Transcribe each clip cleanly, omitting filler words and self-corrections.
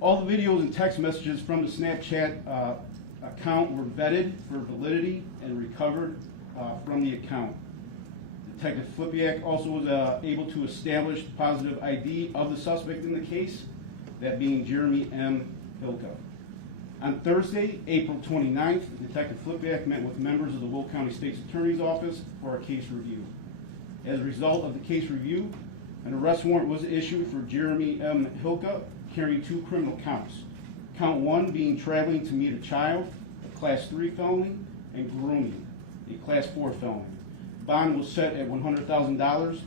All the videos and text messages from the Snapchat account were vetted for validity and recovered from the account. Detective Flipiak also was able to establish the positive ID of the suspect in the case, that being Jeremy M. Hilka. On Thursday, April 29th, Detective Flipiak met with members of the Will County State's Attorney's Office for a case review. As a result of the case review, an arrest warrant was issued for Jeremy M. Hilka, carrying 2 criminal counts. Count 1 being traveling to meet a child, a Class 3 felony, and grooming, a Class 4 felony. Bond was set at $100,000.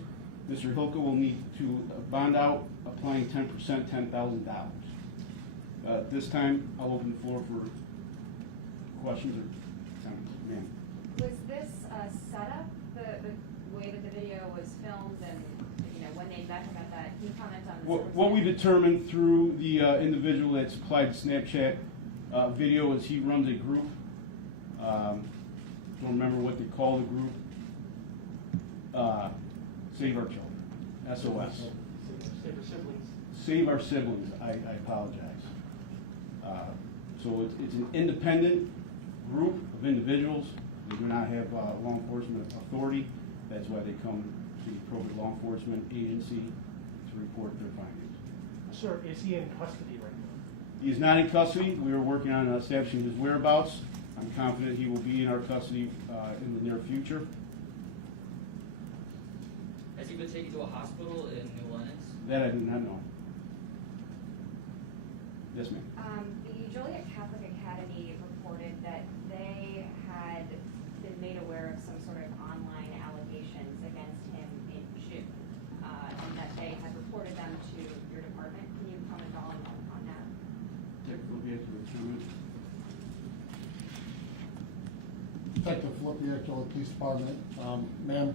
Mr. Hilka will need to bond out, applying 10%, $10,000. At this time, I'll open the floor for questions or comments. Ma'am. Was this set up, the way that the video was filmed and, when they met him at that? Can you comment on this? What we determined through the individual that supplied the Snapchat video is he runs a group. Don't remember what they call the group. Save Our Children, SOS. Save Our Siblings. Save Our Siblings, I apologize. So it's an independent group of individuals. They do not have law enforcement authority. That's why they come to the appropriate law enforcement agency to report their findings. Sir, is he in custody right now? He is not in custody. We are working on establishing his whereabouts. I'm confident he will be in our custody in the near future. Has he been taken to a hospital in New Lenox? That I do not know. Yes, ma'am. The Joliet Catholic Academy reported that they had been made aware of some sort of online allegations against him in June, and that they had reported them to your department. Can you comment on that? Detective Flipiak, Joliet Police Department. Ma'am,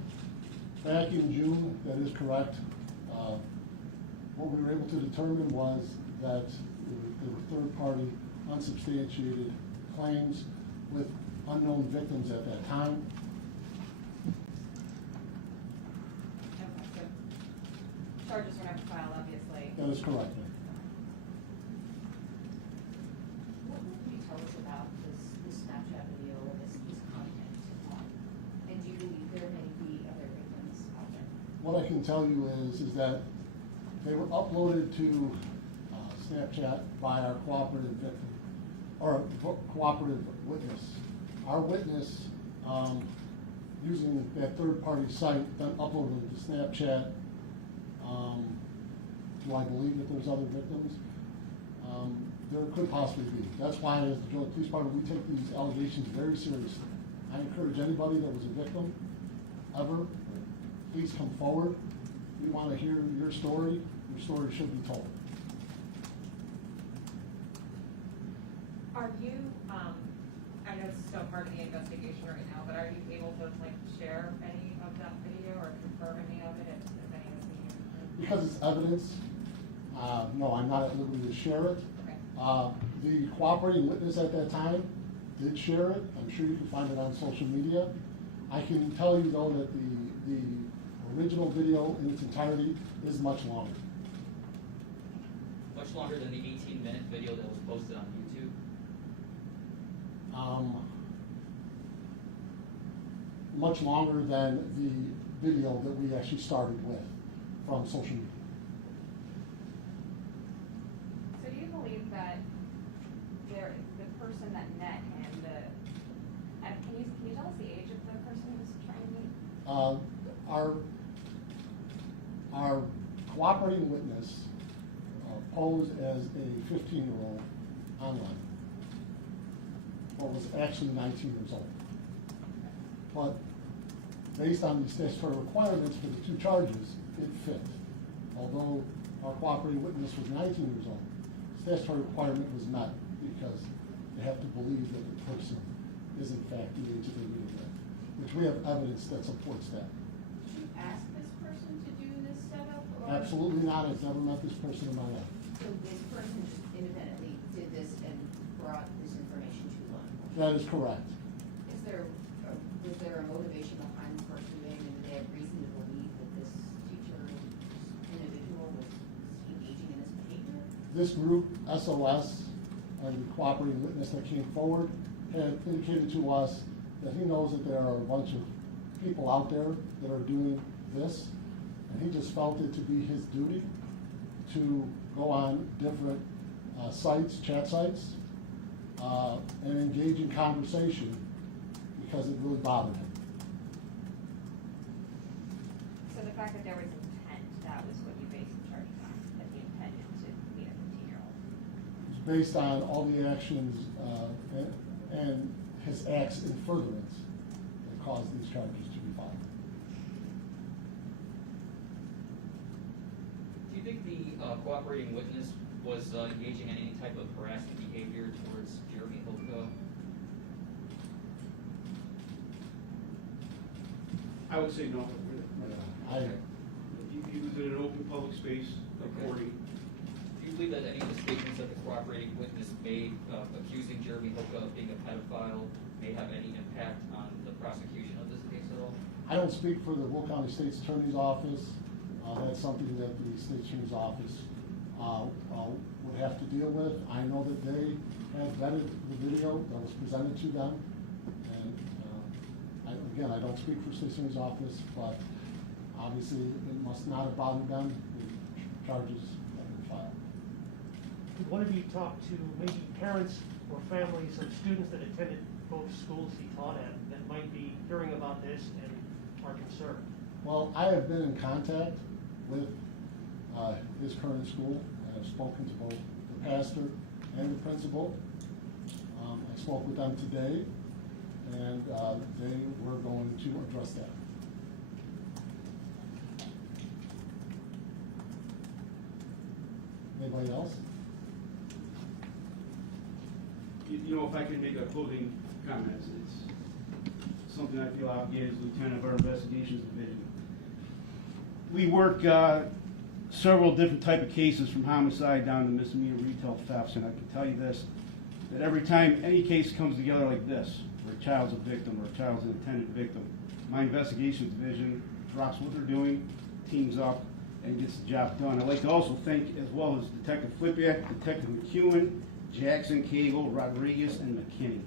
back in June, that is correct. What we were able to determine was that there were third-party, unsubstantiated claims with unknown victims at that time. Okay, so charges were never filed, obviously. That is correct, ma'am. What can you tell us about this Snapchat video or this content? And do you believe there may be other victims out there? What I can tell you is that they were uploaded to Snapchat by our cooperative victim, or cooperative witness. Our witness, using that third-party site, then uploaded it to Snapchat. Do I believe that there's other victims? There could possibly be. That's why, as the Joliet Police Department, we take these allegations very seriously. I encourage anybody that was a victim, ever, please come forward. We want to hear your story. Your story should be told. Are you, I know it's still part of the investigation right now, but are you able to share any of that video or confirm any of it if any of it's being confirmed? Because it's evidence, no, I'm not at liberty to share it. Okay. The cooperating witness at that time did share it. I'm sure you can find it on social media. I can tell you though that the original video in its entirety is much longer. Much longer than the 18-minute video that was posted on YouTube? Much longer than the video that we actually started with from social media. So do you believe that the person that met him, can you tell us the age of the person he was trying to meet? Our cooperating witness posed as a 15-year-old online, but was actually 19 years old. But based on the statutory requirements for the 2 charges, it fit. Although our cooperating witness was 19 years old, statutory requirement was met because they have to believe that the person is in fact the age of the video, which we have evidence that supports that. Did you ask this person to do this setup? Or? Absolutely not. I've never met this person in my life. So this person just independently did this and brought this information to law enforcement? That is correct. Was there a motivation behind the person doing it? Did they have reason to believe that this teacher, this individual, was engaging in this behavior? this group, SOS, and the cooperating witness that came forward, had indicated to us that he knows that there are a bunch of people out there that are doing this, and he just felt it to be his duty to go on different sites, chat sites, and engage in conversation because it really bothered him. So the fact that there was intent, that was what you based the charges on, that he intended to meet a 15-year-old? It's based on all the actions and his acts in furtherance that caused these charges to be filed. Do you think the cooperating witness was engaging in any type of harassing behavior towards Jeremy Holka? I would say no. He was in an open public space recording. Do you believe that any of the statements that the cooperating witness made accusing Jeremy Holka of being a pedophile may have any impact on the prosecution of this case at all? I don't speak for the Will County State's Attorney's Office. That's something that the State Attorney's Office would have to deal with. I know that they have vetted the video that was presented to them. And again, I don't speak for State Attorney's Office, but obviously it must not have bothered them, the charges that were filed. Could one of you talk to maybe parents or families of students that attended both schools he taught at that might be hearing about this and are concerned? Well, I have been in contact with his current school. I've spoken to both the pastor and the principal. I spoke with them today, and they were going to address that. Anybody else? You know, if I can make a closing comment, it's something I feel obligated as lieutenant of our investigations division. We work several different type of cases, from homicide down to misdemeanor retail thefts, and I can tell you this, that every time any case comes together like this, where a child's a victim or a child's an intended victim, my investigations division drops what they're doing, teams up, and gets the job done. I'd like to also thank, as well as Detective Flipiak, Detective McEwen, Jackson, Cagle, Rodriguez, and McKinney.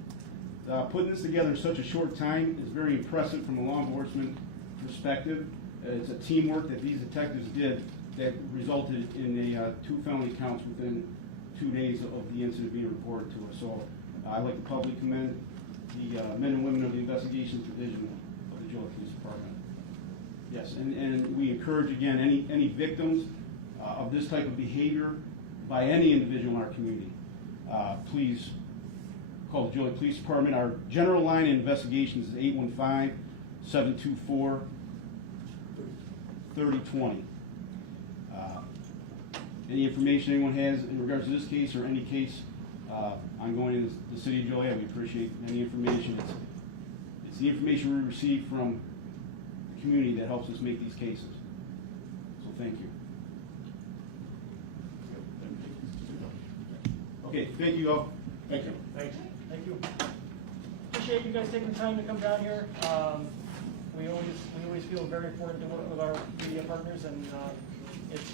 Putting this together in such a short time is very impressive from a law enforcement perspective. It's a teamwork that these detectives did that resulted in 2 felony counts within 2 days of the incident being reported to us. So I'd like to publicly commend the men and women of the investigations division of the Joliet Police Department. Yes, and we encourage, again, any victims of this type of behavior by any individual in our community, please call the Joliet Police Department. Our general line in investigations is 815-724-3020. Any information anyone has in regards to this case or any case ongoing in the city of Joliet, we appreciate any information. It's the information we receive from the community that helps us make these cases. So thank you. Okay, thank you all. Thank you. Thanks. Thank you. Appreciate you guys taking the time to come down here. We always feel very important to work with our media partners, and